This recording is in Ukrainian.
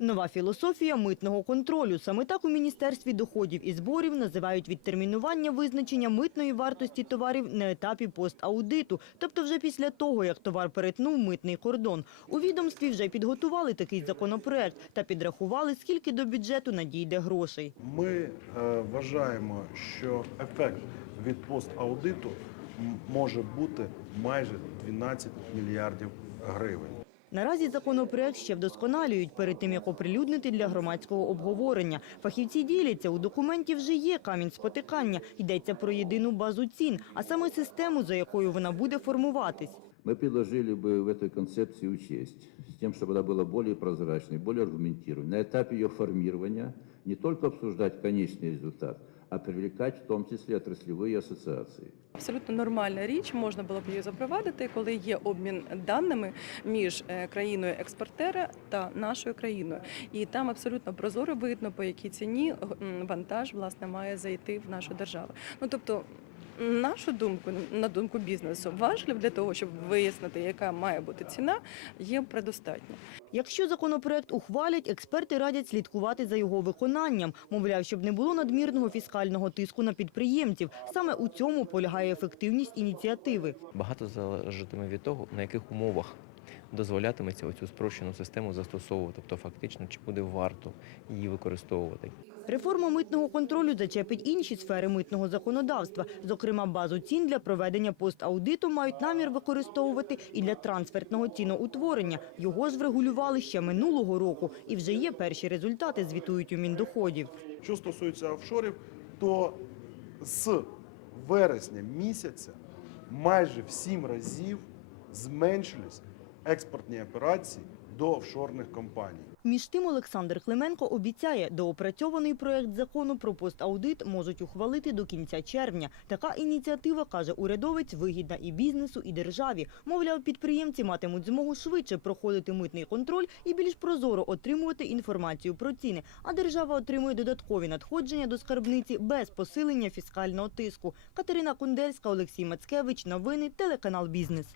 Нова філософія митного контролю. Саме так у Міністерстві доходів і зборів називають відтермінування визначення митної вартості товарів на етапі поstaудиту, тобто вже після того, як товар перетнув митний кордон. У відомстві вже підготували такий законопроект та підрахували, скільки до бюджету надійде грошей. Ми е, вважаємо, що ефект від пост-аудиту може бути майже 12 мільярдів гривень. Наразі законопроект ще вдосконалюють перед тим, як оприлюднити для громадського обговорення. Фахівці діляться, у документі вже є камінь спотикання. Йдеться про єдину базу цін, а саме систему, за якою вона буде формуватись. Мы предложили бы в этой концепции учесть, с тем, чтобы она была более прозрачной, более аргументированной. На этапе ее формирования не только обсуждать конечный результат, а привлекать в том числе отраслевые ассоциации. Абсолютно нормальна річ, можна було б її запровадити, коли є обмін даними між е, країною експортера та нашою країною. І там абсолютно прозоро видно, по якій ціні вантаж власне має зайти в нашу державу. Ну тобто. Нашу думку, на думку бізнесу, важливо для того, щоб вияснити, яка має бути ціна, є предостатньо. Якщо законопроект ухвалять, експерти радять слідкувати за його виконанням. Мовляв, щоб не було надмірного фіскального тиску на підприємців. Саме у цьому полягає ефективність ініціативи. Багато залежатиме від того, на яких умовах дозволятиметься оцю спрощену систему застосовувати, тобто фактично чи буде варто її використовувати. Реформа митного контролю зачепить інші сфери митного законодавства. Зокрема, базу цін для проведення поstaудиту мають намір використовувати і для трансфертного ціноутворення. Його ж врегулювали ще минулого року, і вже є перші результати, звітують у Міндоходів. Що стосується офшорів, то з вересня місяця майже в 7 разів зменшились експортні операції до офшорних компаній. Між тим Олександр Клименко обіцяє, доопрацьований проект закону про поstaудит можуть ухвалити до кінця червня. Така ініціатива, каже урядовець, вигідна і бізнесу, і державі. Мовляв, підприємці матимуть змогу швидше проходити митний контроль і більш прозоро отримувати інформацію про ціни. А держава отримує додаткові надходження до скарбниці без посилення фіскального тиску. Катерина Кундельська, Олексій Мацкевич. Новини, телеканал Бізнес.